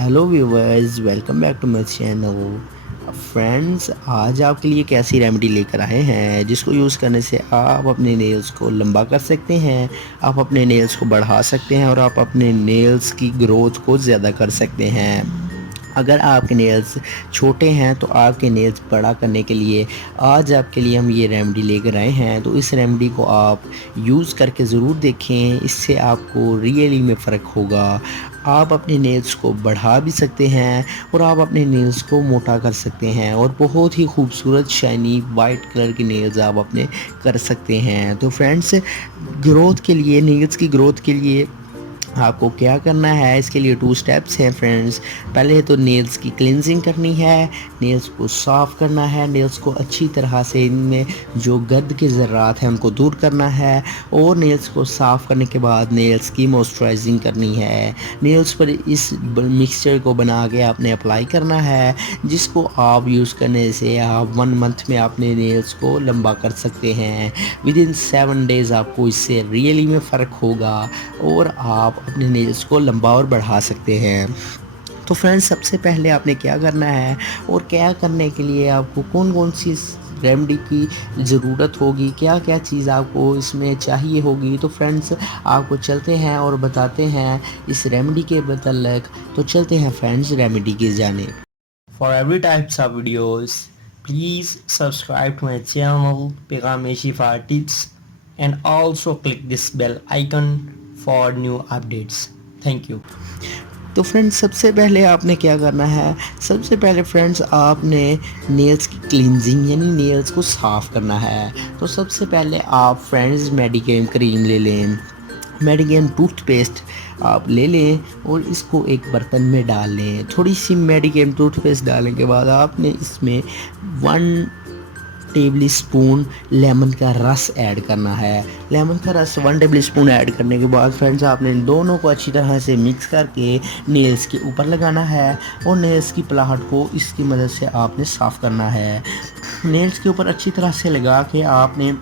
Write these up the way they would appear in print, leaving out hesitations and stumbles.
Hello viewers, welcome back to my channel. Friends, आज आपके लिए एक ऐसी रेमेडी लेकर आए हैं जिसको यूज़ करने से आप अपने नेल्स को लंबा कर सकते हैं, आप अपने नेल्स को बढ़ा सकते हैं और आप अपने नेल्स की ग्रोथ को ज़्यादा कर सकते हैं। अगर आपके नेल्स छोटे हैं तो आपके नेल्स बड़ा करने के लिए आज आपके लिए हम ये रेमेडी लेकर आए हैं। तो इस रेमेडी को आप यूज़ करके ज़रूर देखें, इससे आपको रियली में फ़र्क होगा। आप अपने नेल्स को बढ़ा भी सकते हैं और आप अपने नेल्स को मोटा कर सकते हैं और बहुत ही खूबसूरत शाइनी वाइट कलर के नेल्स आप अपने कर सकते हैं। तो फ्रेंड्स, ग्रोथ के लिए, नेल्स की ग्रोथ के लिए आपको क्या करना है, इसके लिए 2 स्टेप्स हैं फ्रेंड्स। पहले तो नेल्स की क्लिनजिंग करनी है, नेल्स को साफ़ करना है, नेल्स को अच्छी तरह से इनमें जो गर्द के ज़र्रात हैं उनको दूर करना है और नेल्स को साफ़ करने के बाद नेल्स की मॉइस्चराइजिंग करनी है। नेल्स पर इस मिक्सचर को बना के आपने अप्लाई करना है, जिसको आप यूज़ करने से आप 1 मंथ में अपने नेल्स को लंबा कर सकते हैं। विदिन 7 डेज़ आपको इससे रियली में फ़र्क होगा और आप अपने नेल्स को लंबा और बढ़ा सकते हैं। तो फ्रेंड्स, सबसे पहले आपने क्या करना है और क्या करने के लिए आपको कौन-कौन सी रेमेडी की ज़रूरत होगी, क्या-क्या चीज़ आपको इसमें चाहिए होगी। तो फ्रेंड्स, आपको चलते हैं और बताते हैं इस रेमेडी के मतलब। तो चलते हैं फ्रेंड्स रेमेडी की जानिब। For every types of videos please subscribe to my channel Paigam Shifa tips and also click this bell icon for new updates. Thank you. तो फ्रेंड्स, सबसे पहले आपने क्या करना है, सबसे पहले फ्रेंड्स आपने नेल्स की क्लींजिंग यानी नेल्स को साफ़ करना है। तो सबसे पहले आप फ्रेंड्स मेडिकेम क्रीम ले लें, मेडिकेम टूथपेस्ट आप ले लें और इसको एक बर्तन में डाल लें। थोड़ी सी मेडिकेम टूथपेस्ट डालने के बाद आपने इसमें 1 टेबल स्पून लेमन का रस ऐड करना है। लेमन का रस 1 टेबल स्पून ऐड करने के बाद फ्रेंड्स आपने दोनों को अच्छी तरह से मिक्स करके नेल्स के ऊपर लगाना है और नेल्स की पलाहट को इसकी मदद से आपने साफ़ करना है। नेल्स के ऊपर अच्छी तरह से लगा के आपने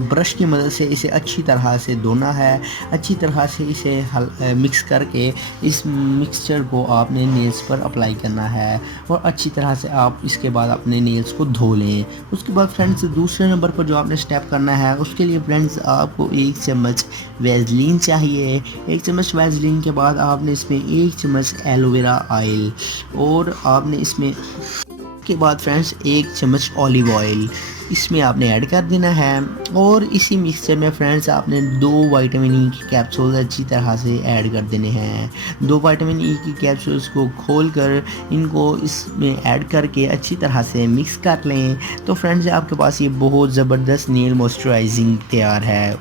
ब्रश की मदद से इसे अच्छी तरह से धोना है। अच्छी तरह से इसे मिक्स करके इस मिक्सचर को आपने नेल्स पर अप्लाई करना है और अच्छी तरह से आप इसके बाद अपने नेल्स को धो लें। उसके बाद फ्रेंड्स, दूसरे नंबर पर जो आपने स्टेप करना है उसके लिए फ्रेंड्स आपको 1 चम्मच वैसलीन चाहिए। 1 चम्मच वैसलीन के बाद आपने इसमें 1 चम्मच एलोवेरा ऑयल और आपने इसमें के बाद फ्रेंड्स 1 चम्मच ऑलिव ऑयल इसमें आपने ऐड कर देना है और इसी मिक्सचर में फ्रेंड्स आपने 2 विटामिन ई की कैप्सूल्स अच्छी तरह से ऐड कर देने हैं। 2 विटामिन ई की कैप्सूल्स को खोलकर इनको इसमें ऐड करके अच्छी तरह से मिक्स कर लें। तो फ्रेंड्स, आपके पास ये बहुत ज़बरदस्त नेल मॉइस्चराइजिंग तैयार है।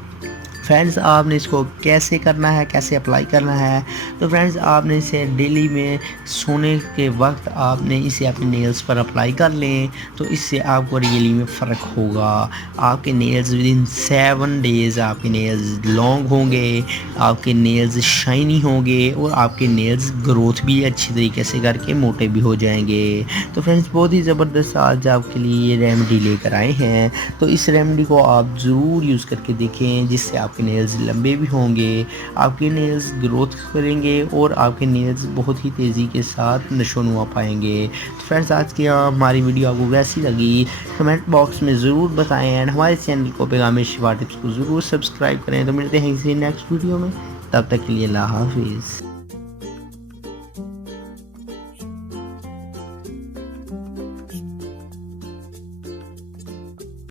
फ्रेंड्स, आपने इसको कैसे करना है, कैसे अप्लाई करना है, तो फ्रेंड्स आपने इसे डेली में सोने के वक्त आपने इसे अपने नेल्स पर अप्लाई कर लें। तो इससे आपको रियली में फ़र्क होगा। आपके नेल्स विदिन 7 डेज़ आपके नेल्स लॉन्ग होंगे, आपके नेल्स शाइनी होंगे और आपके नेल्स ग्रोथ भी अच्छी तरीके से करके मोटे भी हो जाएंगे। तो फ्रेंड्स, बहुत ही ज़बरदस्त आज आपके लिए ये रेमेडी लेकर आए हैं। तो इस रेमेडी को आप ज़रूर यूज़ करके देखें, जिससे आपके नेल्स लंबे भी होंगे, आपके नेल्स ग्रोथ करेंगे और आपके नेल्स बहुत ही तेज़ी के साथ नशोनुमा पाएंगे। तो फ्रेंड्स, आज की हमारी वीडियो आपको कैसी लगी कमेंट बॉक्स में ज़रूर बताएं एंड हमारे चैनल को पैगाम शिफा टिप्स को ज़रूर सब्सक्राइब करें। तो मिलते हैं किसी नेक्स्ट वीडियो में, तब तक के लिए अल्लाह हाफिज़।